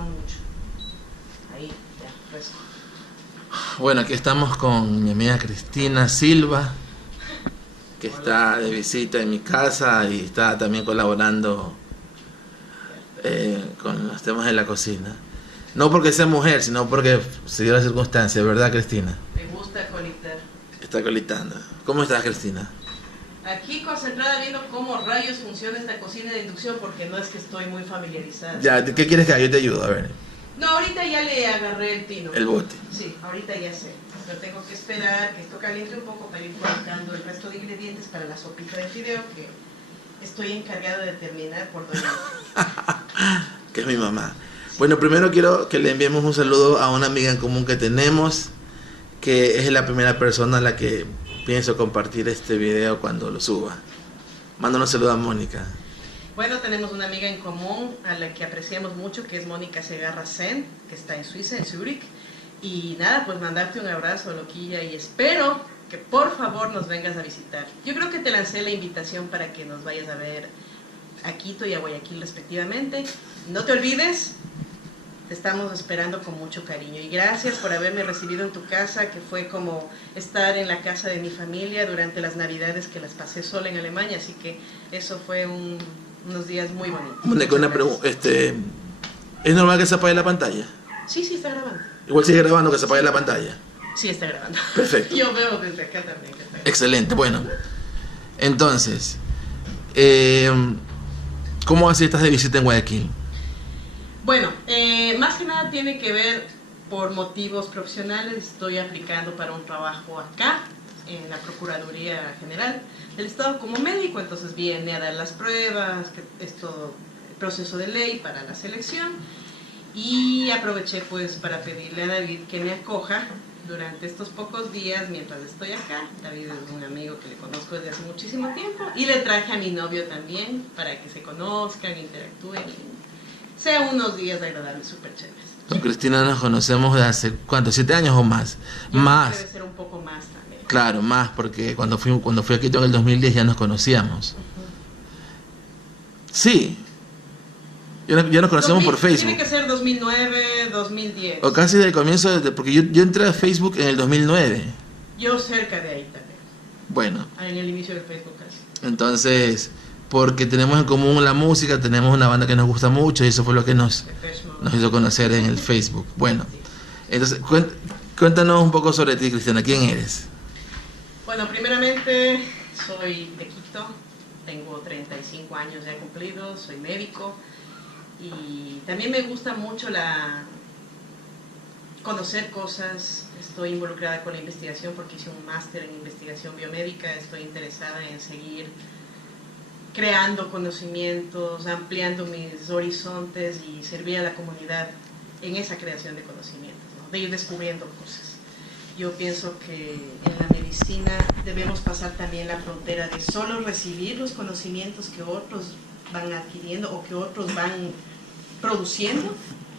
no mucho. Ahí, ya, pues. Bueno, aquí estamos con mi amiga Cristina Silva, que está de visita en mi casa y está también colaborando con los temas de la cocina. No porque sea mujer, sino porque se dio la circunstancia, ¿verdad, Cristina? Me gusta colitar. Está colitando. ¿Cómo estás, Cristina? Aquí concentrada viendo cómo rayos funciona esta cocina de inducción, porque no es que estoy muy familiarizada. Ya, ¿qué quieres que haga? Yo te ayudo, a ver. No, ahorita ya le agarré el tino. El bote. Sí, ahorita ya sé. Pero tengo que esperar que esto caliente un poco para ir colocando el resto de ingredientes para la sopita de fideo que estoy encargado de terminar por doña. Que es mi mamá. Bueno, primero quiero que le enviemos un saludo a una amiga en común que tenemos, que es la primera persona a la que pienso compartir este video cuando lo suba. Mándanos un saludo a Mónica. Bueno, tenemos una amiga en común a la que apreciamos mucho, que es Mónica Segarra Sen, que está en Suiza, en Zúrich. Y nada, pues mandarte un abrazo, loquilla, y espero que por favor nos vengas a visitar. Yo creo que te lancé la invitación para que nos vayas a ver a Quito y a Guayaquil respectivamente. No te olvides, te estamos esperando con mucho cariño. Y gracias por haberme recibido en tu casa, que fue como estar en la casa de mi familia durante las navidades que las pasé sola en Alemania. Así que eso fue unos días muy bonitos. Mónica, una pregunta. ¿Es normal que se apague la pantalla? Sí, sí, está grabando. Igual sigue grabando que se apague la pantalla. Sí, está grabando. Perfecto. Yo veo desde acá también que está grabando. Excelente, bueno. Entonces, ¿cómo así estás de visita en Guayaquil? Bueno, más que nada tiene que ver por motivos profesionales. Estoy aplicando para un trabajo acá, en la Procuraduría General del Estado como médico, entonces viene a dar las pruebas, que es todo el proceso de ley para la selección. Y aproveché pues para pedirle a David que me acoja durante estos pocos días mientras estoy acá. David es un amigo que le conozco desde hace muchísimo tiempo y le traje a mi novio también para que se conozcan, interactúen y sean unos días agradables, súper chéveres. Con Cristina nos conocemos de hace, ¿cuánto? ¿7 años o más? Más. Debe ser un poco más también. Claro, más, porque cuando fui a Quito en el 2010 ya nos conocíamos. Sí. Ya nos conocemos por Facebook. Tiene que ser 2009, 2010. O casi del comienzo, porque yo entré a Facebook en el 2009. Yo cerca de ahí también. Bueno. En el inicio del Facebook casi. Entonces, porque tenemos en común la música, tenemos una banda que nos gusta mucho y eso fue lo que nos hizo conocer en el Facebook. Bueno, entonces cuéntanos un poco sobre ti, Cristina. ¿Quién eres? Bueno, primeramente soy de Quito, tengo 35 años ya cumplidos, soy médico y también me gusta mucho conocer cosas. Estoy involucrada con la investigación porque hice un máster en investigación biomédica, estoy interesada en seguir creando conocimientos, ampliando mis horizontes y servir a la comunidad en esa creación de conocimientos, ¿no? De ir descubriendo cosas. Yo pienso que en la medicina debemos pasar también la frontera de solo recibir los conocimientos que otros van adquiriendo o que otros van produciendo,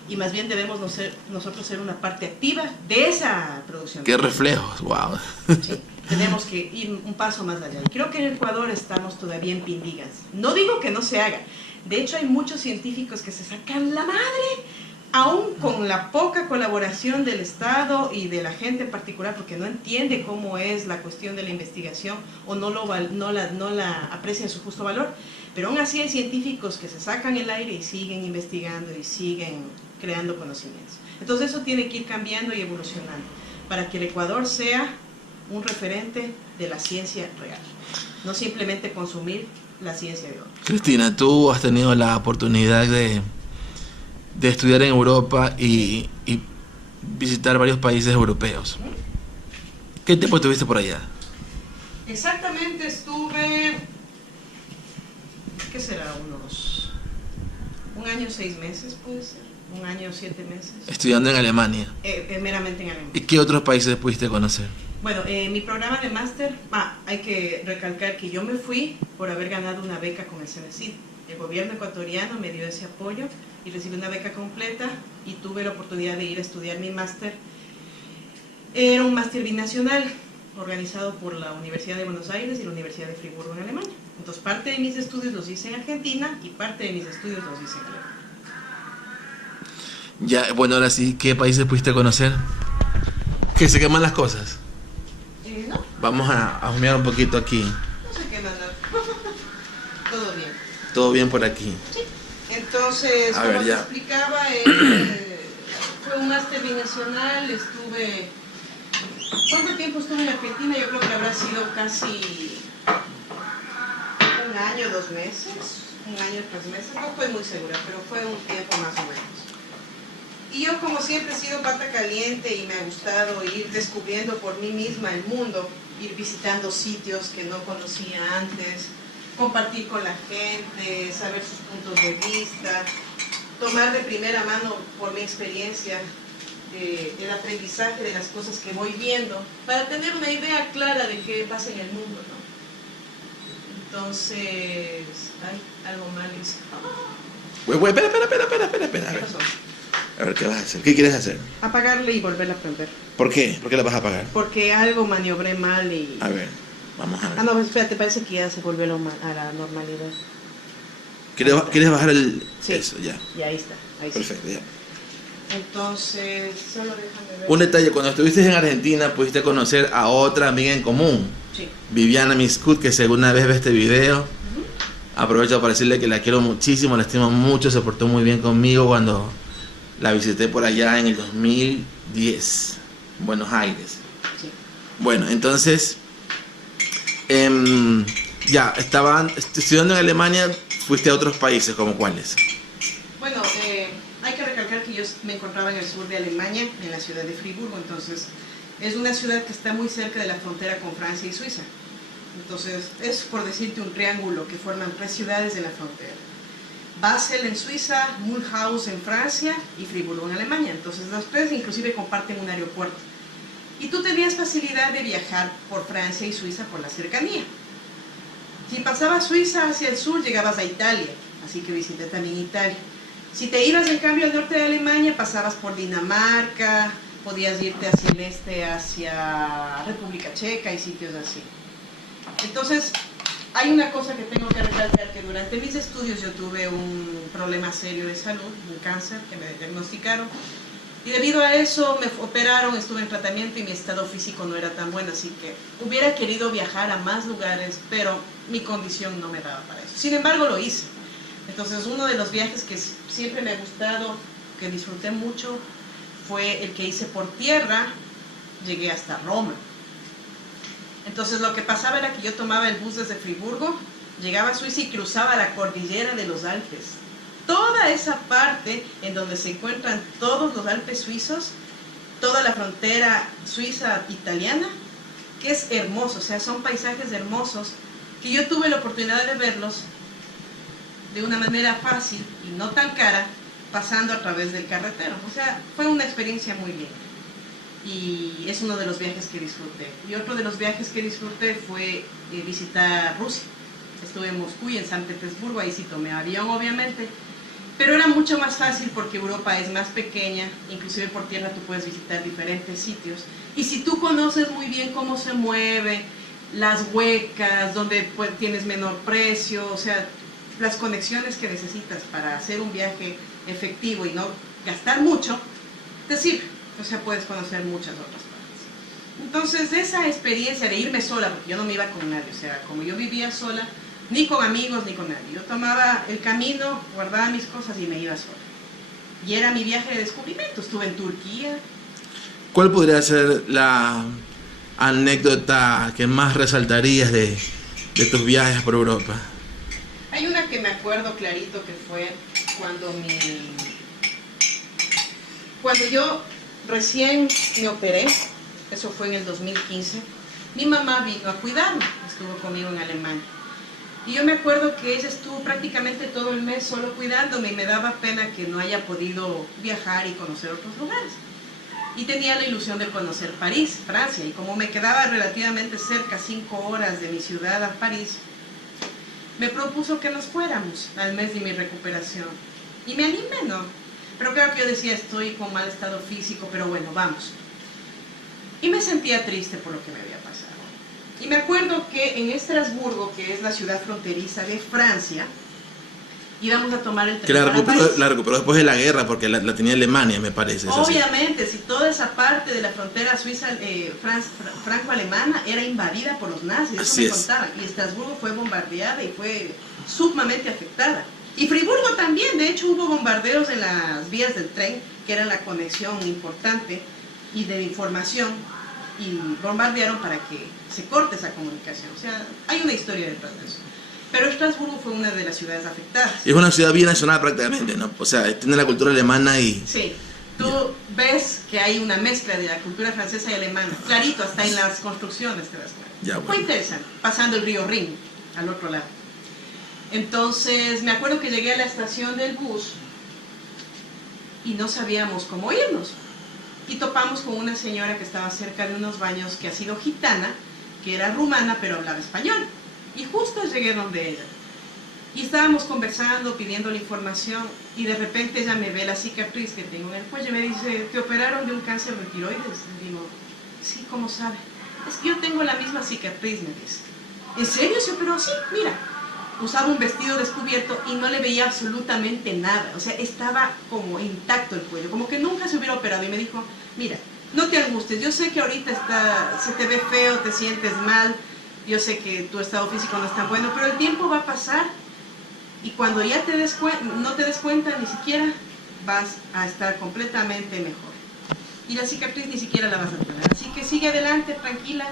y más bien debemos nosotros ser una parte activa de esa producción. ¡Qué reflejos! ¡Wow! Sí, tenemos que ir un paso más allá. Y creo que en Ecuador estamos todavía en pindigas. No digo que no se haga. De hecho, hay muchos científicos que se sacan la madre, aún con la poca colaboración del Estado y de la gente en particular, porque no entiende cómo es la cuestión de la investigación o no la aprecia en su justo valor. Pero aún así hay científicos que se sacan el aire y siguen investigando y siguen creando conocimientos. Entonces eso tiene que ir cambiando y evolucionando para que el Ecuador sea un referente de la ciencia real, no simplemente consumir la ciencia de otros. Cristina, tú has tenido la oportunidad de estudiar en Europa y visitar varios países europeos. ¿Qué tiempo estuviste por allá? Exactamente, estuve, ¿qué será? Un año 6 meses, puede ser, 1 año 7 meses. Estudiando en Alemania. Meramente en Alemania. ¿Y qué otros países pudiste conocer? Bueno, mi programa de máster, hay que recalcar que yo me fui por haber ganado una beca con el CENESID. El gobierno ecuatoriano me dio ese apoyo y recibí una beca completa y tuve la oportunidad de ir a estudiar mi máster. Era un máster binacional organizado por la Universidad de Buenos Aires y la Universidad de Friburgo en Alemania. Entonces parte de mis estudios los hice en Argentina y parte de mis estudios los hice en Alemania. Ya, bueno, ahora sí, ¿qué países pudiste conocer? Que se queman las cosas. ¿No? Vamos a humear un poquito aquí. No se quema nada. Todo bien. Todo bien por aquí. Sí. Entonces, A como ver, te ya. explicaba, fue un máster binacional, estuve... ¿Cuánto tiempo estuve en Argentina? Yo creo que habrá sido casi un año, 2 meses, un año, 3 meses, no estoy muy segura, pero fue un tiempo más o menos. Y yo, como siempre he sido pata caliente y me ha gustado ir descubriendo por mí misma el mundo, ir visitando sitios que no conocía antes, compartir con la gente, saber sus puntos de vista, tomar de primera mano por mi experiencia el aprendizaje de las cosas que voy viendo, para tener una idea clara de qué pasa en el mundo, ¿no? Entonces, ay, algo mal hice. Güey, espera. ¿Qué pasó? A ver, ¿qué vas a hacer? ¿Qué quieres hacer? Apagarle y volverla a prender. ¿Por qué? ¿Por qué la vas a apagar? Porque algo maniobré mal y... A ver, vamos a ver. Ah, no, espérate, parece que ya se volvió a la normalidad. ¿Quieres bajar el...? Sí. Eso, ya. Y ahí está, ahí sí. Perfecto, ya. Entonces, solo déjame ver. Un detalle, cuando estuviste en Argentina pudiste conocer a otra amiga en común, Sí. Viviana Miscut, que si alguna vez ve este video, aprovecho para decirle que la quiero muchísimo, la estimo mucho, se portó muy bien conmigo cuando la visité por allá en el 2010, Buenos Aires. Sí. Bueno, entonces, ya, estaban estudiando en Alemania, fuiste a otros países, ¿como cuáles? Bueno, hay que recalcar que yo me encontraba en el sur de Alemania, en la ciudad de Friburgo, entonces es una ciudad que está muy cerca de la frontera con Francia y Suiza. Entonces es, por decirte, un triángulo que forman 3 ciudades de la frontera. Basel en Suiza, Mulhouse en Francia y Friburgo en Alemania. Entonces los 3 inclusive comparten un aeropuerto. Y tú tenías facilidad de viajar por Francia y Suiza por la cercanía. Si pasabas Suiza hacia el sur, llegabas a Italia, así que visité también Italia. Si te ibas en cambio al norte de Alemania, pasabas por Dinamarca, podías irte hacia el este, hacia República Checa y sitios así. Entonces, hay una cosa que tengo que recalcar, que durante mis estudios yo tuve un problema serio de salud, un cáncer que me diagnosticaron, y debido a eso me operaron, estuve en tratamiento y mi estado físico no era tan bueno, así que hubiera querido viajar a más lugares, pero mi condición no me daba para eso. Sin embargo, lo hice. Entonces, uno de los viajes que siempre me ha gustado, que disfruté mucho, fue el que hice por tierra. Llegué hasta Roma. Entonces, lo que pasaba era que yo tomaba el bus desde Friburgo, llegaba a Suiza y cruzaba la cordillera de los Alpes. Toda esa parte en donde se encuentran todos los Alpes suizos, toda la frontera suiza-italiana, que es hermoso, o sea, son paisajes hermosos, que yo tuve la oportunidad de verlos de una manera fácil y no tan cara, pasando a través del carretero. O sea, fue una experiencia muy bien. Y es uno de los viajes que disfruté. Y otro de los viajes que disfruté fue visitar Rusia. Estuve en Moscú y en San Petersburgo, ahí sí tomé avión, obviamente. Pero era mucho más fácil porque Europa es más pequeña, inclusive por tierra tú puedes visitar diferentes sitios. Y si tú conoces muy bien cómo se mueve, las huecas, donde pues, tienes menor precio, o sea, las conexiones que necesitas para hacer un viaje efectivo y no gastar mucho, te sirve. O sea, puedes conocer muchas otras partes. Entonces, esa experiencia de irme sola, porque yo no me iba con nadie, o sea, como yo vivía sola, ni con amigos, ni con nadie. Yo tomaba el camino, guardaba mis cosas y me iba sola. Y era mi viaje de descubrimiento. Estuve en Turquía. ¿Cuál podría ser la anécdota que más resaltarías de tus viajes por Europa? Hay una que me acuerdo clarito que fue cuando yo recién me operé, eso fue en el 2015, mi mamá vino a cuidarme, estuvo conmigo en Alemania. Y yo me acuerdo que ella estuvo prácticamente todo el mes solo cuidándome y me daba pena que no haya podido viajar y conocer otros lugares. Y tenía la ilusión de conocer París, Francia, y como me quedaba relativamente cerca, 5 horas de mi ciudad a París, me propuso que nos fuéramos al mes de mi recuperación. Y me animé, ¿no? Pero claro que yo decía, estoy con mal estado físico, pero bueno, vamos. Y me sentía triste por lo que me había pasado. Y me acuerdo que en Estrasburgo, que es la ciudad fronteriza de Francia, íbamos a tomar el Que tren para París. la recuperó después de la guerra, porque la tenía Alemania, me parece. Obviamente, si toda esa parte de la frontera suiza franco-alemana era invadida por los nazis, eso me contaban. Y Estrasburgo fue bombardeada y fue sumamente afectada. Y Friburgo también, de hecho hubo bombardeos en las vías del tren, que era la conexión importante y de información, y bombardearon para que se corte esa comunicación. O sea, hay una historia detrás de eso. Pero Estrasburgo fue una de las ciudades afectadas. Es una ciudad bien nacional prácticamente, ¿no? O sea, tiene la cultura alemana y... Sí, tú ves que hay una mezcla de la cultura francesa y alemana, clarito, hasta en las construcciones te das cuenta. Ya, bueno. Fue interesante, pasando el río Rin, al otro lado. Entonces, me acuerdo que llegué a la estación del bus y no sabíamos cómo irnos. Y topamos con una señora que estaba cerca de unos baños, que ha sido gitana, que era rumana, pero hablaba español. Y justo llegué donde ella. Y estábamos conversando, pidiéndole información, y de repente ella me ve la cicatriz que tengo en el cuello y me dice, ¿te operaron de un cáncer de tiroides? Y digo, sí, ¿cómo sabe? Es que yo tengo la misma cicatriz, me dice. ¿En serio se operó? Sí, mira. Usaba un vestido descubierto y no le veía absolutamente nada. O sea, estaba como intacto el cuello, como que nunca se hubiera operado. Y me dijo, mira, no te angusties, yo sé que ahorita se te ve feo, te sientes mal, yo sé que tu estado físico no es tan bueno, pero el tiempo va a pasar y cuando ya no te des cuenta ni siquiera, vas a estar completamente mejor. Y la cicatriz ni siquiera la vas a tener. Así que sigue adelante, tranquila,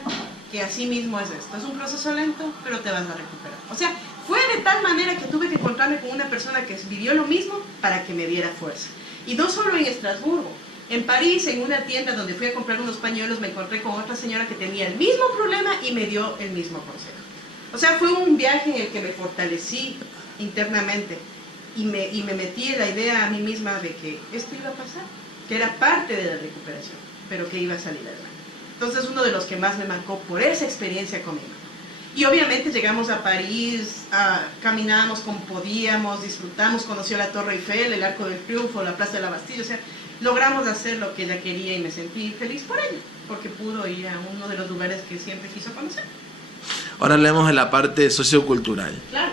que así mismo es esto. Es un proceso lento, pero te vas a recuperar. O sea, fue de tal manera que tuve que encontrarme con una persona que vivió lo mismo para que me diera fuerza. Y no solo en Estrasburgo. En París, en una tienda donde fui a comprar unos pañuelos, me encontré con otra señora que tenía el mismo problema y me dio el mismo consejo. O sea, fue un viaje en el que me fortalecí internamente y me metí en la idea a mí misma de que esto iba a pasar, que era parte de la recuperación, pero que iba a salir adelante. Entonces, uno de los que más me marcó por esa experiencia conmigo. Y obviamente llegamos a París, caminábamos como podíamos, disfrutamos, conoció la Torre Eiffel, el Arco del Triunfo, la Plaza de la Bastilla, o sea, logramos hacer lo que ella quería y me sentí feliz por ella, porque pudo ir a uno de los lugares que siempre quiso conocer. Ahora hablemos de la parte sociocultural. Claro.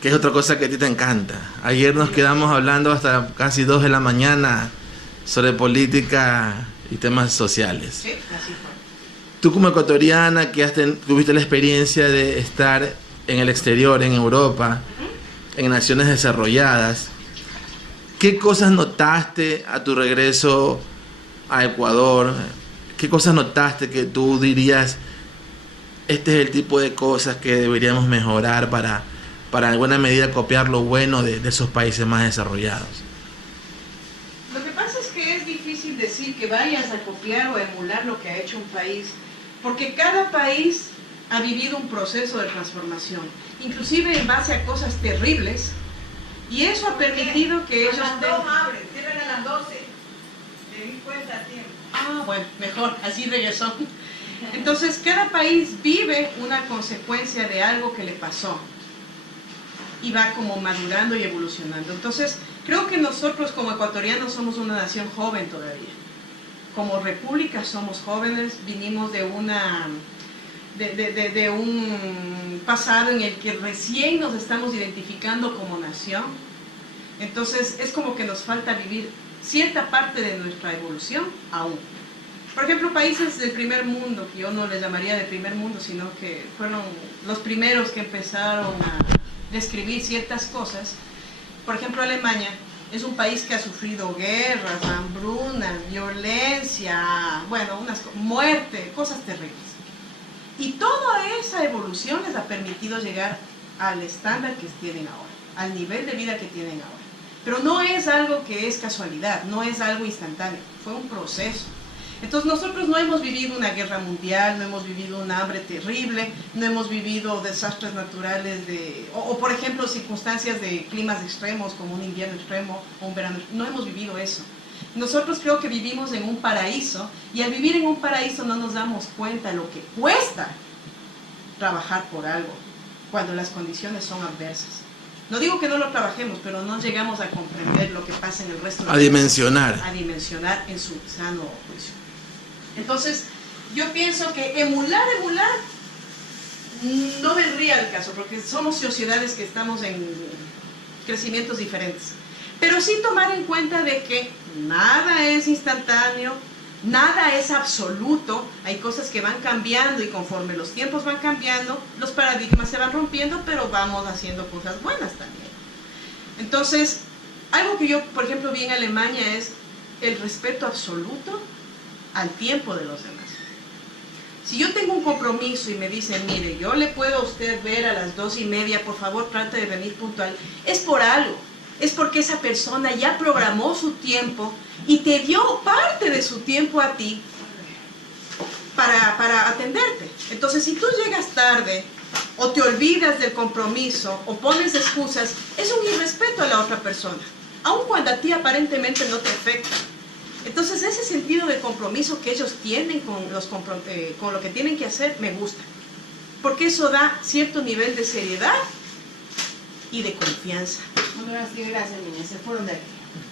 Que es otra cosa que a ti te encanta. Ayer nos quedamos hablando hasta casi 2 de la mañana sobre política y temas sociales. Sí, así fue. Tú como ecuatoriana que tuviste la experiencia de estar en el exterior, en Europa, en naciones desarrolladas, ¿qué cosas notaste a tu regreso a Ecuador? ¿Qué cosas notaste que tú dirías, este es el tipo de cosas que deberíamos mejorar para en alguna medida copiar lo bueno de esos países más desarrollados? Lo que pasa es que es difícil decir que vayas a copiar o emular lo que ha hecho un país, porque cada país ha vivido un proceso de transformación, inclusive en base a cosas terribles, y eso ha permitido que ellos... Cierran a las 12. Te di cuenta a tiempo. Ah, bueno, mejor, así regresó. Entonces, cada país vive una consecuencia de algo que le pasó y va como madurando y evolucionando. Entonces, creo que nosotros como ecuatorianos somos una nación joven todavía. Como república somos jóvenes, vinimos de un pasado en el que recién nos estamos identificando como nación. Entonces, es como que nos falta vivir cierta parte de nuestra evolución aún. Por ejemplo, países del primer mundo, que yo no les llamaría de primer mundo, sino que fueron los primeros que empezaron a describir ciertas cosas. Por ejemplo, Alemania es un país que ha sufrido guerras, hambrunas, violencia, bueno, muerte, cosas terribles. Y toda esa evolución les ha permitido llegar al estándar que tienen ahora, al nivel de vida que tienen ahora. Pero no es algo que es casualidad, no es algo instantáneo, fue un proceso. Entonces nosotros no hemos vivido una guerra mundial, no hemos vivido un hambre terrible, no hemos vivido desastres naturales o por ejemplo circunstancias de climas extremos como un invierno extremo o un verano, no hemos vivido eso. Nosotros creo que vivimos en un paraíso y al vivir en un paraíso no nos damos cuenta de lo que cuesta trabajar por algo cuando las condiciones son adversas. No digo que no lo trabajemos, pero no llegamos a comprender lo que pasa en el resto de a dimensionar en su sano juicio. Entonces, yo pienso que emular no vendría al caso, porque somos sociedades que estamos crecimientos diferentes. Pero sí tomar en cuenta de que nada es instantáneo, nada es absoluto, hay cosas que van cambiando y conforme los tiempos van cambiando, los paradigmas se van rompiendo, pero vamos haciendo cosas buenas también. Entonces, algo que yo, por ejemplo, vi en Alemania es el respeto absoluto al tiempo de los demás. Si yo tengo un compromiso y me dicen, mire, yo le puedo a usted ver a las 2:30, por favor trate de venir puntual, es por algo, es porque esa persona ya programó su tiempo y te dio parte de su tiempo a ti para atenderte. Entonces, si tú llegas tarde o te olvidas del compromiso o pones excusas, es un irrespeto a la otra persona, aun cuando a ti aparentemente no te afecta. Entonces, ese sentido de compromiso que ellos tienen con lo que tienen que hacer, me gusta. Porque eso da cierto nivel de seriedad y de confianza. Gracias, niña. Se fueron de aquí.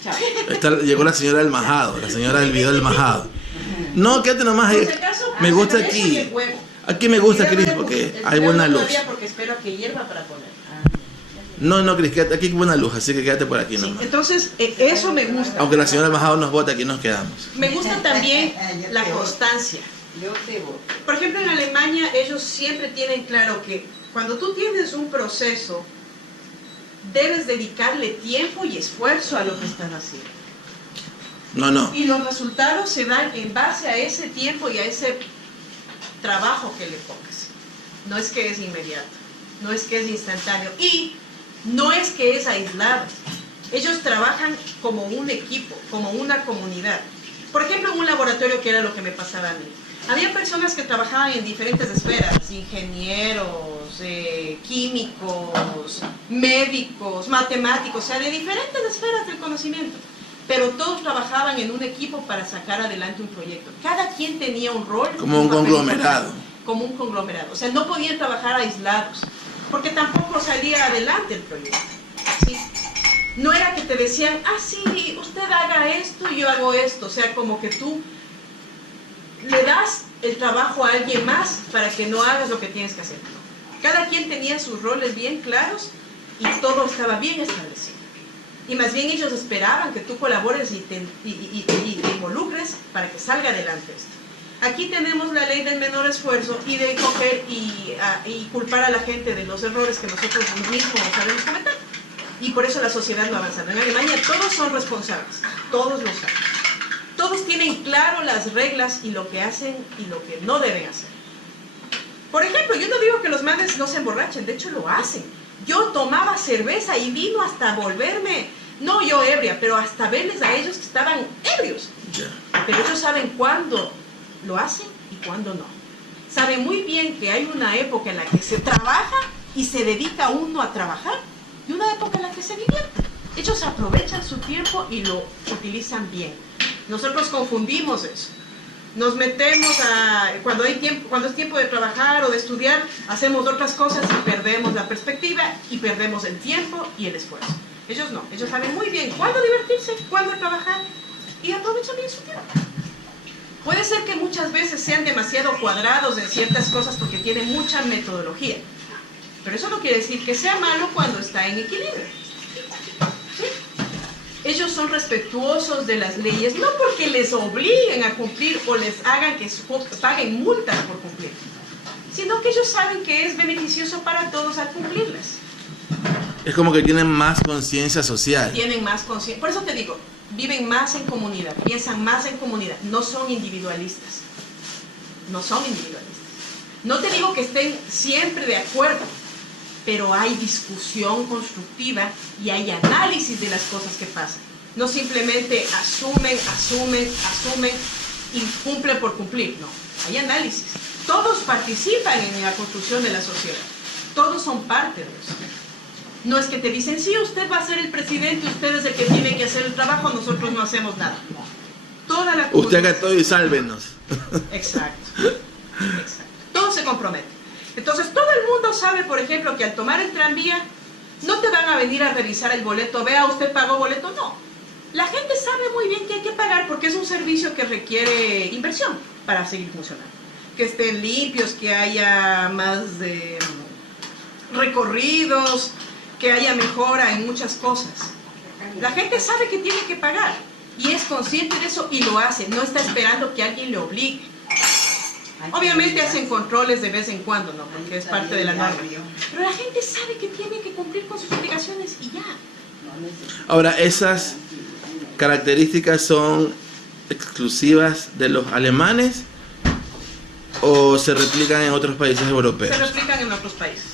Chao. Llegó la señora del majado, la señora del video del majado. No, quédate nomás ahí. Me gusta aquí. Aquí me gusta, Cris, porque hay buena luz. Porque espero que hierva para poner. No, Cris, quédate aquí, hay buena luz, así que quédate por aquí Sí, nomás. entonces, eso me gusta. Aunque la señora del majado nos vota, aquí nos quedamos. Me gusta también la constancia. Yo te voy. Por ejemplo, en Alemania ellos siempre tienen claro que cuando tú tienes un proceso, debes dedicarle tiempo y esfuerzo a lo que están haciendo. No. Y los resultados se dan en base a ese tiempo y a ese trabajo que le pongas. No es que es inmediato, no es que es instantáneo y no es que es aislado. Ellos trabajan como un equipo, como una comunidad. Por ejemplo, en un laboratorio, que era lo que me pasaba a mí, había personas que trabajaban en diferentes esferas, ingenieros, químicos, médicos, matemáticos, o sea, de diferentes esferas del conocimiento. Pero todos trabajaban en un equipo para sacar adelante un proyecto. Cada quien tenía un rol. Como un conglomerado. Como un conglomerado. O sea, no podían trabajar aislados, porque tampoco salía adelante el proyecto. ¿Sí? No era que te decían, sí, usted haga esto y yo hago esto. O sea, como que tú le das el trabajo a alguien más para que no hagas lo que tienes que hacer. Cada quien tenía sus roles bien claros y todo estaba bien establecido. Y más bien ellos esperaban que tú colabores y te involucres para que salga adelante esto. Aquí tenemos la ley del menor esfuerzo y de coger y culpar a la gente de los errores que nosotros mismos sabemos cometer. Y por eso la sociedad no avanza. En Alemania todos son responsables, todos lo saben. Todos tienen claro las reglas y lo que hacen y lo que no deben hacer. Por ejemplo, yo no digo que los manes no se emborrachen, de hecho lo hacen. Yo tomaba cerveza y vino hasta volverme, no yo ebria, pero hasta verles a ellos que estaban ebrios. Pero ellos saben cuándo lo hacen y cuándo no. Saben muy bien que hay una época en la que se trabaja y se dedica uno a trabajar y una época en la que se divierte. Ellos aprovechan su tiempo y lo utilizan bien. Nosotros confundimos eso. Nos metemos cuando es tiempo de trabajar o de estudiar, hacemos otras cosas y perdemos la perspectiva y perdemos el tiempo y el esfuerzo. Ellos no, ellos saben muy bien cuándo divertirse, cuándo trabajar y aprovechan bien su tiempo. Puede ser que muchas veces sean demasiado cuadrados en ciertas cosas porque tienen mucha metodología, pero eso no quiere decir que sea malo cuando está en equilibrio. ¿Sí? Ellos son respetuosos de las leyes, no porque les obliguen a cumplir o les hagan que paguen multas por cumplir, sino que ellos saben que es beneficioso para todos al cumplirlas. Es como que tienen más conciencia social. Tienen más conciencia. Por eso te digo, viven más en comunidad, piensan más en comunidad, no son individualistas. No son individualistas. No te digo que estén siempre de acuerdo, pero hay discusión constructiva y hay análisis de las cosas que pasan. No simplemente asumen y cumplen por cumplir, no. Hay análisis. Todos participan en la construcción de la sociedad. Todos son parte de eso. No es que te dicen, sí, usted va a ser el presidente, usted es el que tiene que hacer el trabajo, nosotros no hacemos nada. Toda la usted haga todo y sálvenos. Exacto. Todos se comprometen. Entonces, todo el mundo sabe, por ejemplo, que al tomar el tranvía, no te van a venir a revisar el boleto. Vea, ¿usted pagó boleto? No. La gente sabe muy bien que hay que pagar porque es un servicio que requiere inversión para seguir funcionando. Que estén limpios, que haya más recorridos, que haya mejora en muchas cosas. La gente sabe que tiene que pagar y es consciente de eso y lo hace, no está esperando que alguien le obligue. Obviamente hacen controles de vez en cuando, ¿no? Porque es parte de la norma. Pero la gente sabe que tiene que cumplir con sus obligaciones y ya. Ahora, ¿esas características son exclusivas de los alemanes o se replican en otros países europeos? Se replican en otros países.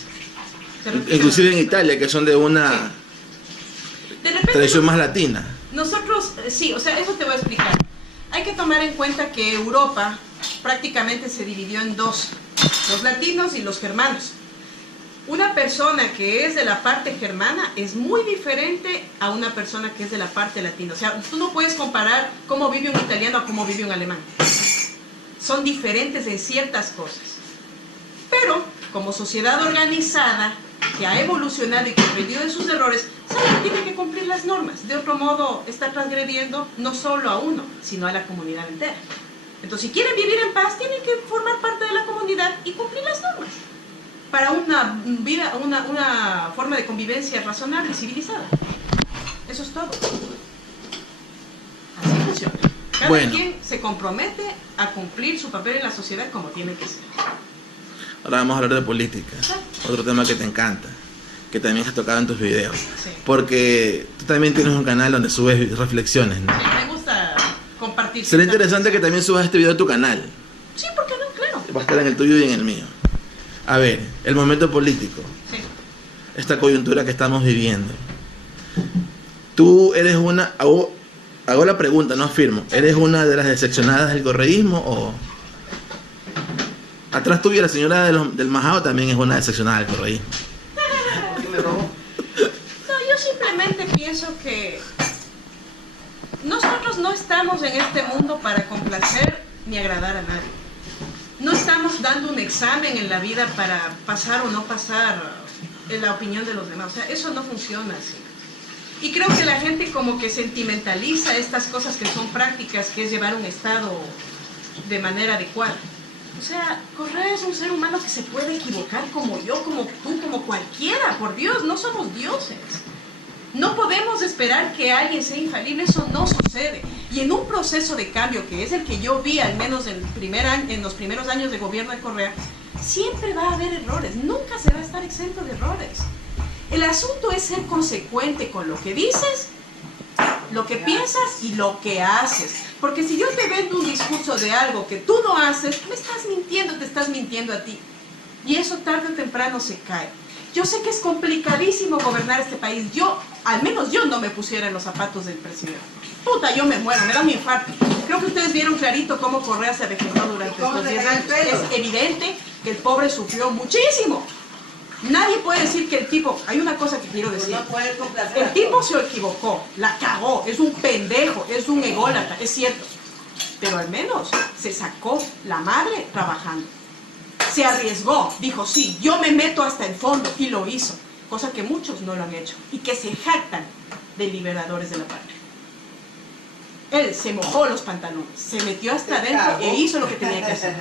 Inclusive en Italia, que son de una de repente, tradición más latina. Nosotros, sí, o sea, eso te voy a explicar. Hay que tomar en cuenta que Europa prácticamente se dividió en dos, los latinos y los germanos. Una persona que es de la parte germana es muy diferente a una persona que es de la parte latina. O sea, tú no puedes comparar cómo vive un italiano a cómo vive un alemán. Son diferentes en ciertas cosas. Pero, como sociedad organizada, que ha evolucionado y que ha aprendido de sus errores, sabe que tiene que cumplir las normas. De otro modo, está transgrediendo no solo a uno, sino a la comunidad entera. Entonces, si quieren vivir en paz, tienen que formar parte de la comunidad y cumplir las normas para una vida, una forma de convivencia razonable y civilizada. Eso es todo. Así funciona. Cada quien se compromete a cumplir su papel en la sociedad como tiene que ser. Ahora vamos a hablar de política, otro tema que te encanta, que también has tocado en tus videos, sí. Porque tú también tienes un canal donde subes reflexiones, ¿no? Sí, me gusta compartir. Sería interesante que también subas este video a tu canal. Sí, ¿por qué no? Claro. Va a estar en el tuyo y en el mío. A ver, el momento político, Sí. esta coyuntura que estamos viviendo. Tú eres una, hago la pregunta, no afirmo, ¿eres una de las decepcionadas del correísmo o...? Atrás tuya la señora del Majao también es una decepcionada del correísmo. No, yo simplemente pienso que nosotros no estamos en este mundo para complacer ni agradar a nadie. No estamos dando un examen en la vida para pasar o no pasar en la opinión de los demás. O sea, eso no funciona así. Y creo que la gente como que sentimentaliza estas cosas que son prácticas, que es llevar un estado de manera adecuada. O sea, Correa es un ser humano que se puede equivocar como yo, como tú, como cualquiera. Por Dios, no somos dioses. No podemos esperar que alguien sea infalible, eso no sucede. Y en un proceso de cambio, que es el que yo vi, al menos en los primeros años de gobierno de Correa, siempre va a haber errores, nunca se va a estar exento de errores. El asunto es ser consecuente con lo que dices, lo que piensas y lo que haces. Porque si yo te vendo un discurso de algo que tú no haces, me estás mintiendo, te estás mintiendo a ti. Y eso tarde o temprano se cae. Yo sé que es complicadísimo gobernar este país. Al menos yo no me pusiera en los zapatos del presidente. Puta, yo me muero, me da un infarto. Creo que ustedes vieron clarito cómo Correa se vegetó durante estos 10 años. Es evidente que el pobre sufrió muchísimo. Nadie puede decir que el tipo... Hay una cosa que quiero decir. El tipo se equivocó, la cagó, es un pendejo, es un ególatra, es cierto. Pero al menos se sacó la madre trabajando. Se arriesgó, dijo, sí, yo me meto hasta el fondo, y lo hizo. Cosa que muchos no lo han hecho y que se jactan de liberadores de la patria. Él se mojó los pantalones, se metió hasta adentro e hizo lo que tenía que hacer.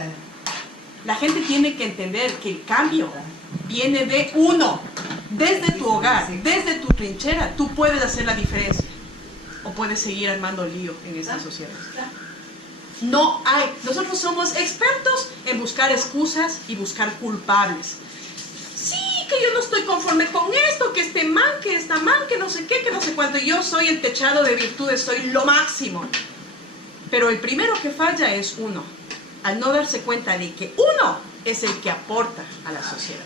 La gente tiene que entender que el cambio viene de uno, desde tu hogar, desde tu trinchera. Tú puedes hacer la diferencia o puedes seguir armando lío en esta sociedad. No hay, nosotros somos expertos en buscar excusas y buscar culpables. Sí, que yo no estoy conforme con esto, que este man, que esta man, que no sé qué, que no sé cuánto. Yo soy el techado de virtudes, soy lo máximo. Pero el primero que falla es uno, al no darse cuenta de que uno es el que aporta a la sociedad.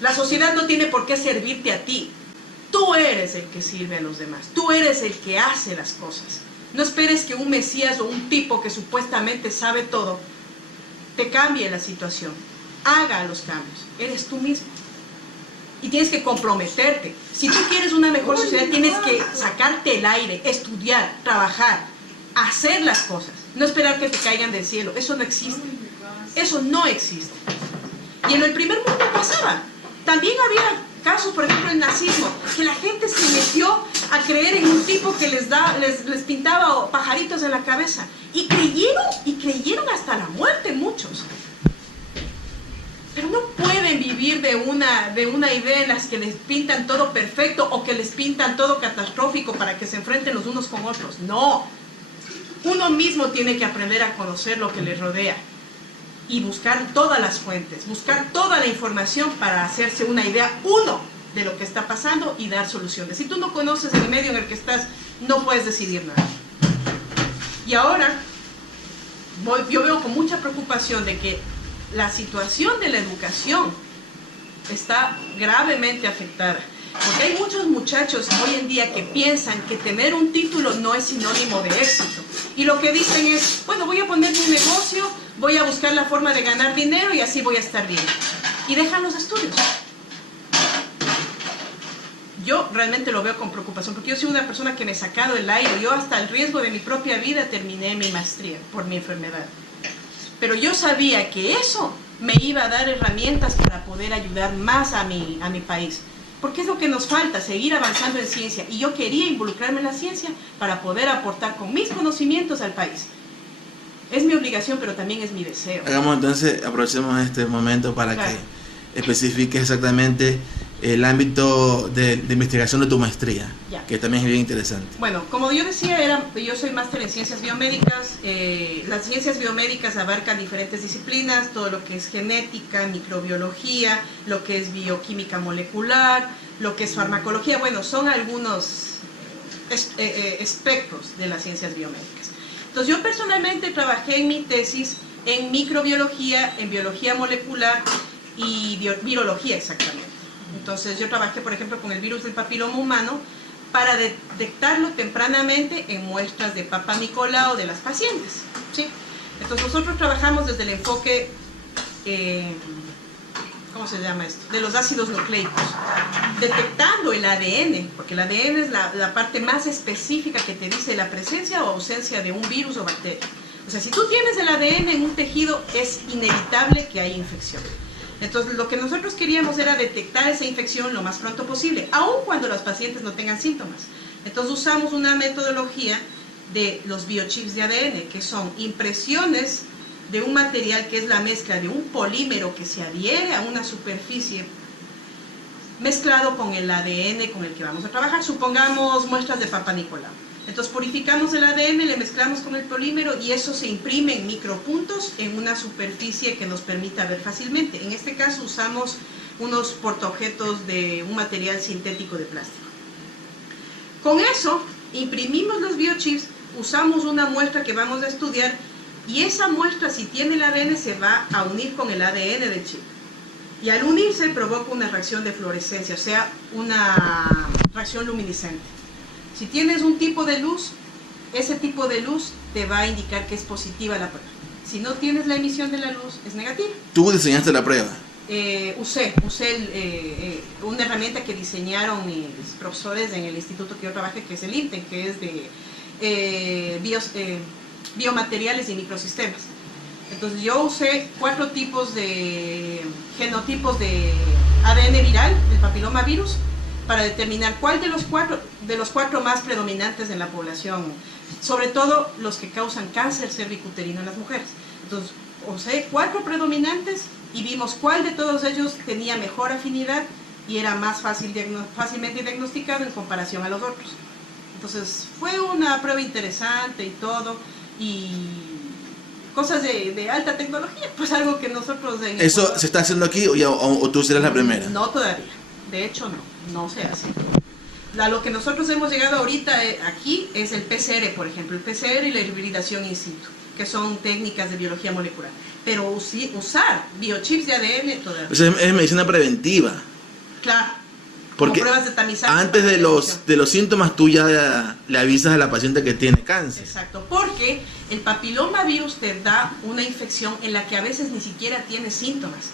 La sociedad no tiene por qué servirte a ti. Tú eres el que sirve a los demás. Tú eres el que hace las cosas. No esperes que un mesías o un tipo que supuestamente sabe todo te cambie la situación. Haga los cambios. Eres tú mismo. Y tienes que comprometerte. Si tú quieres una mejor sociedad, tienes que sacarte el aire, estudiar, trabajar, hacer las cosas. No esperar que te caigan del cielo. Eso no existe. Eso no existe. Y en el primer mundo pasaba. También había casos, por ejemplo, el nazismo, que la gente se metió a creer en un tipo que les pintaba pajaritos en la cabeza. Y creyeron hasta la muerte muchos. Pero no pueden vivir vivir de una idea en las que les pintan todo perfecto o que les pintan todo catastrófico para que se enfrenten los unos con otros. No. Uno mismo tiene que aprender a conocer lo que les rodea y buscar todas las fuentes, buscar toda la información para hacerse una idea, uno, de lo que está pasando y dar soluciones. Si tú no conoces el medio en el que estás, no puedes decidir nada. Y ahora, yo veo con mucha preocupación de que la situación de la educación está gravemente afectada. Porque hay muchos muchachos hoy en día que piensan que tener un título no es sinónimo de éxito. Y lo que dicen es, bueno, voy a ponerme un negocio, voy a buscar la forma de ganar dinero y así voy a estar bien. Y dejan los estudios. Yo realmente lo veo con preocupación, porque yo soy una persona que me he sacado el aire. Yo hasta el riesgo de mi propia vida terminé mi maestría por mi enfermedad. Pero yo sabía que eso me iba a dar herramientas para poder ayudar más a mi país. Porque es lo que nos falta, seguir avanzando en ciencia. Y yo quería involucrarme en la ciencia para poder aportar con mis conocimientos al país. Es mi obligación, pero también es mi deseo. Hagamos entonces, aprovechemos este momento para claro. que especifiques exactamente el ámbito de investigación de tu maestría, ya. Que también es bien interesante. Bueno, como yo decía, yo soy máster en ciencias biomédicas. Las ciencias biomédicas abarcan diferentes disciplinas, todo lo que es genética, microbiología, lo que es bioquímica molecular, lo que es farmacología. Bueno, son algunos espectros de las ciencias biomédicas. Entonces yo personalmente trabajé en mi tesis en microbiología, en biología molecular y virología exactamente. Entonces yo trabajé, por ejemplo, con el virus del papiloma humano para detectarlo tempranamente en muestras de Papa Nicolau de las pacientes, ¿sí? Entonces nosotros trabajamos desde el enfoque, ¿cómo se llama esto? De los ácidos nucleicos, detectando el ADN, porque el ADN es la parte más específica que te dice la presencia o ausencia de un virus o bacteria. O sea, si tú tienes el ADN en un tejido, es inevitable que haya infección. Entonces, lo que nosotros queríamos era detectar esa infección lo más pronto posible, aun cuando los pacientes no tengan síntomas. Entonces, usamos una metodología de los biochips de ADN, que son impresiones de un material que es la mezcla de un polímero que se adhiere a una superficie mezclado con el ADN con el que vamos a trabajar. Supongamos muestras de Papa Nicolau. Entonces purificamos el ADN, le mezclamos con el polímero y eso se imprime en micropuntos en una superficie que nos permita ver fácilmente. En este caso usamos unos portaobjetos de un material sintético de plástico. Con eso imprimimos los biochips, usamos una muestra que vamos a estudiar y esa muestra, si tiene el ADN, se va a unir con el ADN del chip. Y al unirse provoca una reacción de fluorescencia, o sea, una reacción luminiscente. Si tienes un tipo de luz, ese tipo de luz te va a indicar que es positiva la prueba. Si no tienes la emisión de la luz, es negativa. ¿Tú diseñaste la prueba? Usé una herramienta que diseñaron mis profesores en el instituto que yo trabajé, que es el INTEN, que es de biomateriales y microsistemas. Entonces yo usé 4 tipos de genotipos de ADN viral del papilomavirus para determinar cuál de los cuatro más predominantes en la población, sobre todo los que causan cáncer cervicuterino en las mujeres. Entonces usé 4 predominantes y vimos cuál de todos ellos tenía mejor afinidad y era más fácilmente diagnosticado en comparación a los otros. Entonces fue una prueba interesante y todo, y cosas de alta tecnología, pues algo que nosotros... ¿Eso se está haciendo aquí o tú serás la primera? No todavía, de hecho no se hace. Lo que nosotros hemos llegado ahorita aquí es el PCR, por ejemplo, el PCR y la hibridación in situ, que son técnicas de biología molecular. Pero usar biochips de ADN todavía. O sea, es medicina preventiva. Claro. Porque como pruebas de tamizaje, antes de los síntomas tú ya le avisas a la paciente que tiene cáncer. Exacto, porque el papilomavirus te da una infección en la que a veces ni siquiera tiene síntomas.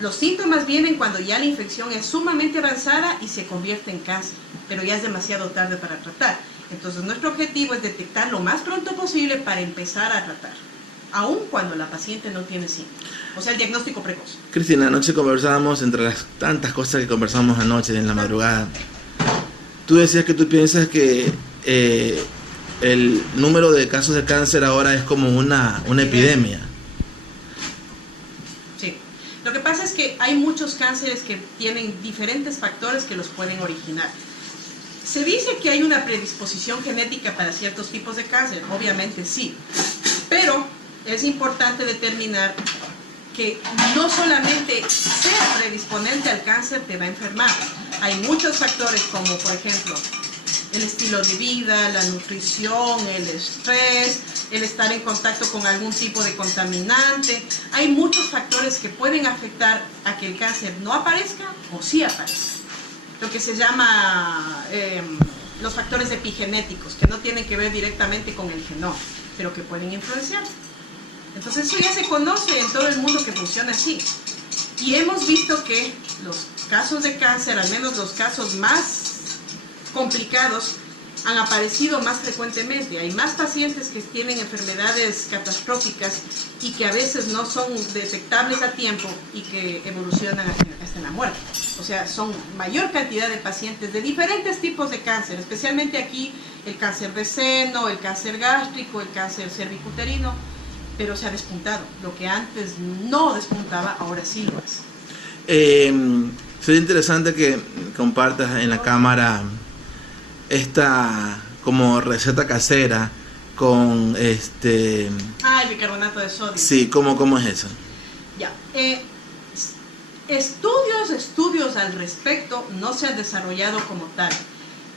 Los síntomas vienen cuando ya la infección es sumamente avanzada y se convierte en cáncer, pero ya es demasiado tarde para tratar. Entonces nuestro objetivo es detectar lo más pronto posible para empezar a tratar, aun cuando la paciente no tiene síntomas. O sea, el diagnóstico precoz. Cristina, anoche conversábamos, entre las tantas cosas que conversamos anoche en la madrugada. Tú decías que tú piensas que el número de casos de cáncer ahora es como una epidemia. Sí. Lo que pasa es que hay muchos muchos cánceres que tienen diferentes factores que los pueden originar. Se dice que hay una predisposición genética para ciertos tipos de cáncer, obviamente sí, pero es importante determinar que no solamente ser predisponente al cáncer te va a enfermar. Hay muchos factores como, por ejemplo, el estilo de vida, la nutrición, el estrés, el estar en contacto con algún tipo de contaminante. Hay muchos factores que pueden afectar a que el cáncer no aparezca o sí aparezca. Lo que se llama los factores epigenéticos, que no tienen que ver directamente con el genoma, pero que pueden influenciar. Entonces eso ya se conoce en todo el mundo que funciona así. Y hemos visto que los casos de cáncer, al menos los casos más complicados, han aparecido más frecuentemente. Hay más pacientes que tienen enfermedades catastróficas y que a veces no son detectables a tiempo y que evolucionan hasta la muerte. O sea, son mayor cantidad de pacientes de diferentes tipos de cáncer, especialmente aquí el cáncer de seno, el cáncer gástrico, el cáncer cervicuterino, pero se ha despuntado. Lo que antes no despuntaba, ahora sí lo hace. Sería interesante que compartas en la cámara esta como receta casera con el bicarbonato de sodio. Sí, ¿cómo es eso? Ya. Estudios al respecto no se han desarrollado como tal,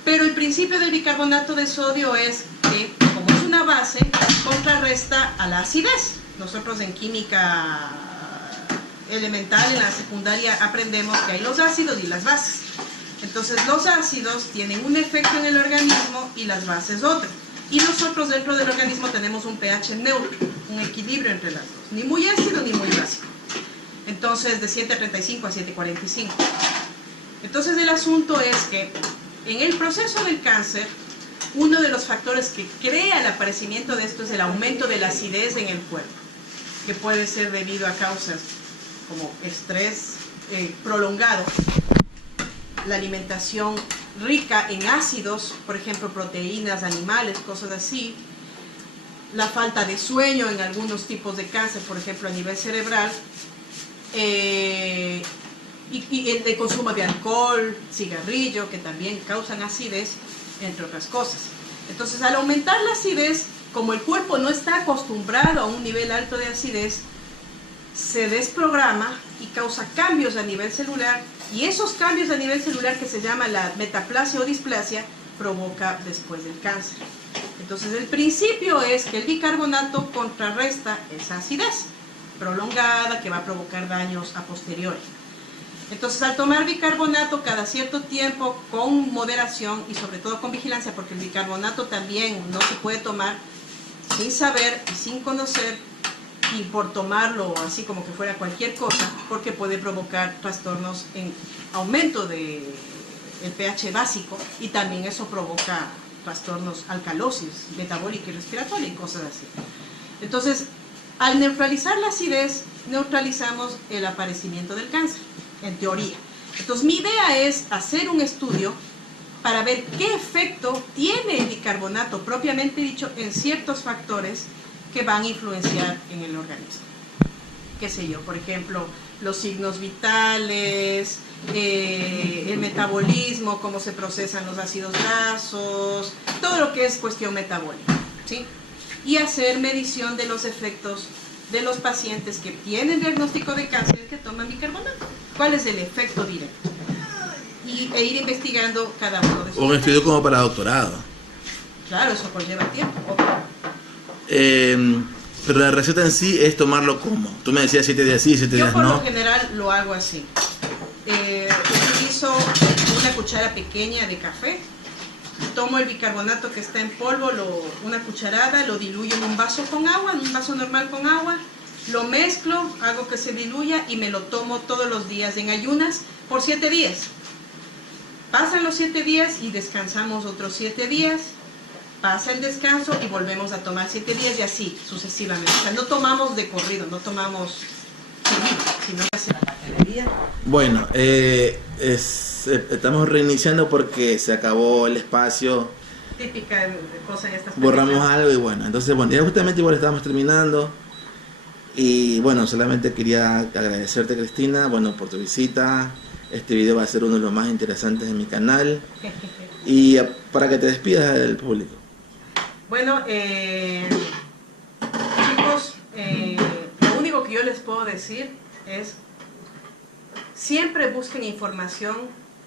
pero el principio del bicarbonato de sodio es que, como es una base, contrarresta a la acidez. Nosotros en química elemental, en la secundaria, aprendemos que hay los ácidos y las bases. Entonces los ácidos tienen un efecto en el organismo y las bases otro. Y nosotros dentro del organismo tenemos un pH neutro, un equilibrio entre las dos, ni muy ácido ni muy básico. Entonces de 7.35 a 7.45. Entonces el asunto es que en el proceso del cáncer, uno de los factores que crea el aparecimiento de esto es el aumento de la acidez en el cuerpo, que puede ser debido a causas como estrés prolongado, la alimentación rica en ácidos, por ejemplo proteínas animales, cosas así, la falta de sueño en algunos tipos de cáncer, por ejemplo a nivel cerebral, y el de consumo de alcohol, cigarrillo, que también causan acidez, entre otras cosas. Entonces, al aumentar la acidez, como el cuerpo no está acostumbrado a un nivel alto de acidez, se desprograma y causa cambios a nivel celular, y esos cambios a nivel celular, que se llama la metaplasia o displasia, provoca después del cáncer. Entonces el principio es que el bicarbonato contrarresta esa acidez prolongada que va a provocar daños a posteriori. Entonces, al tomar bicarbonato cada cierto tiempo, con moderación y sobre todo con vigilancia, porque el bicarbonato también no se puede tomar sin saber y sin conocer, y por tomarlo así como que fuera cualquier cosa, porque puede provocar trastornos en aumento del pH básico, y también eso provoca trastornos alcalosis metabólica y respiratoria y cosas así. Entonces, al neutralizar la acidez, neutralizamos el aparecimiento del cáncer, en teoría. Entonces, mi idea es hacer un estudio para ver qué efecto tiene el bicarbonato propiamente dicho en ciertos factores que van a influenciar en el organismo. Qué sé yo, por ejemplo, los signos vitales, el metabolismo, cómo se procesan los ácidos grasos, todo lo que es cuestión metabólica, ¿sí? Y hacer medición de los efectos de los pacientes que tienen diagnóstico de cáncer que toman bicarbonato. ¿Cuál es el efecto directo? E ir investigando cada uno de esos. Un estudio como para doctorado. Claro, eso conlleva tiempo. Pero la receta en sí es tomarlo como. Tú me decías 7 días sí, 7 días no. Yo por lo general lo hago así. Utilizo una cuchara pequeña de café. Tomo el bicarbonato que está en polvo, una cucharada, lo diluyo en un vaso con agua, en un vaso normal con agua, lo mezclo, hago que se diluya y me lo tomo todos los días en ayunas por 7 días. Pasan los 7 días y descansamos otros 7 días, pasa el descanso y volvemos a tomar 7 días y así sucesivamente. O sea, no tomamos de corrido, no tomamos seguido, sino que hace la cafetería. Bueno, estamos reiniciando porque se acabó el espacio. Típica cosa en estas Borramos películas. algo y bueno, entonces bueno, ya justamente igual estábamos terminando. Y bueno, solamente quería agradecerte, Cristina, bueno, por tu visita. Este video va a ser uno de los más interesantes de mi canal. Y para que te despidas del público. Bueno, chicos, lo único que yo les puedo decir es: siempre busquen información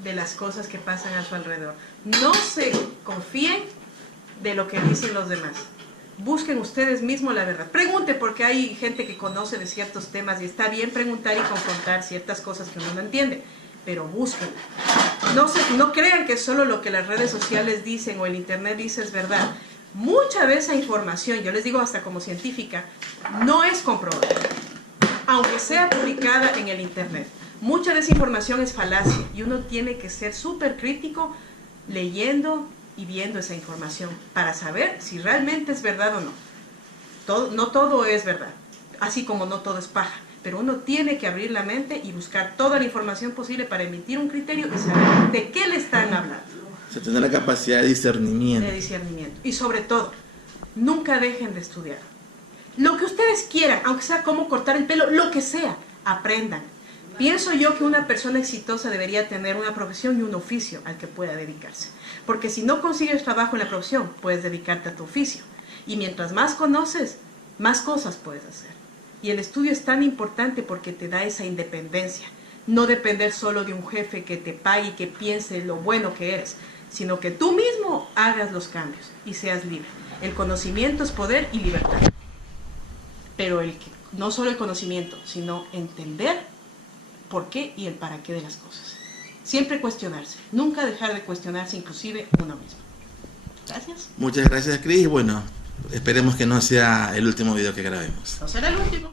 de las cosas que pasan a su alrededor. No se confíen de lo que dicen los demás. Busquen ustedes mismos la verdad. Pregunten, porque hay gente que conoce de ciertos temas y está bien preguntar y confrontar ciertas cosas que uno no entiende. Pero busquen. No crean que solo lo que las redes sociales dicen o el internet dice es verdad. Mucha de esa información, yo les digo hasta como científica, no es comprobada, aunque sea publicada en el internet. Mucha de esa información es falacia y uno tiene que ser súper crítico leyendo y viendo esa información para saber si realmente es verdad o no. No todo es verdad, así como no todo es paja, pero uno tiene que abrir la mente y buscar toda la información posible para emitir un criterio y saber de qué le están hablando. O sea, tener la capacidad de discernimiento. Y sobre todo, nunca dejen de estudiar. Lo que ustedes quieran, aunque sea cómo cortar el pelo, lo que sea, aprendan. Pienso yo que una persona exitosa debería tener una profesión y un oficio al que pueda dedicarse. Porque si no consigues trabajo en la profesión, puedes dedicarte a tu oficio. Y mientras más conoces, más cosas puedes hacer. Y el estudio es tan importante porque te da esa independencia. No depender solo de un jefe que te pague y que piense lo bueno que eres, sino que tú mismo hagas los cambios y seas libre. El conocimiento es poder y libertad. Pero no solo el conocimiento, sino entender por qué y el para qué de las cosas. Siempre cuestionarse, nunca dejar de cuestionarse, inclusive uno mismo. Gracias. Muchas gracias, Cris. Bueno, esperemos que no sea el último video que grabemos. No será el último.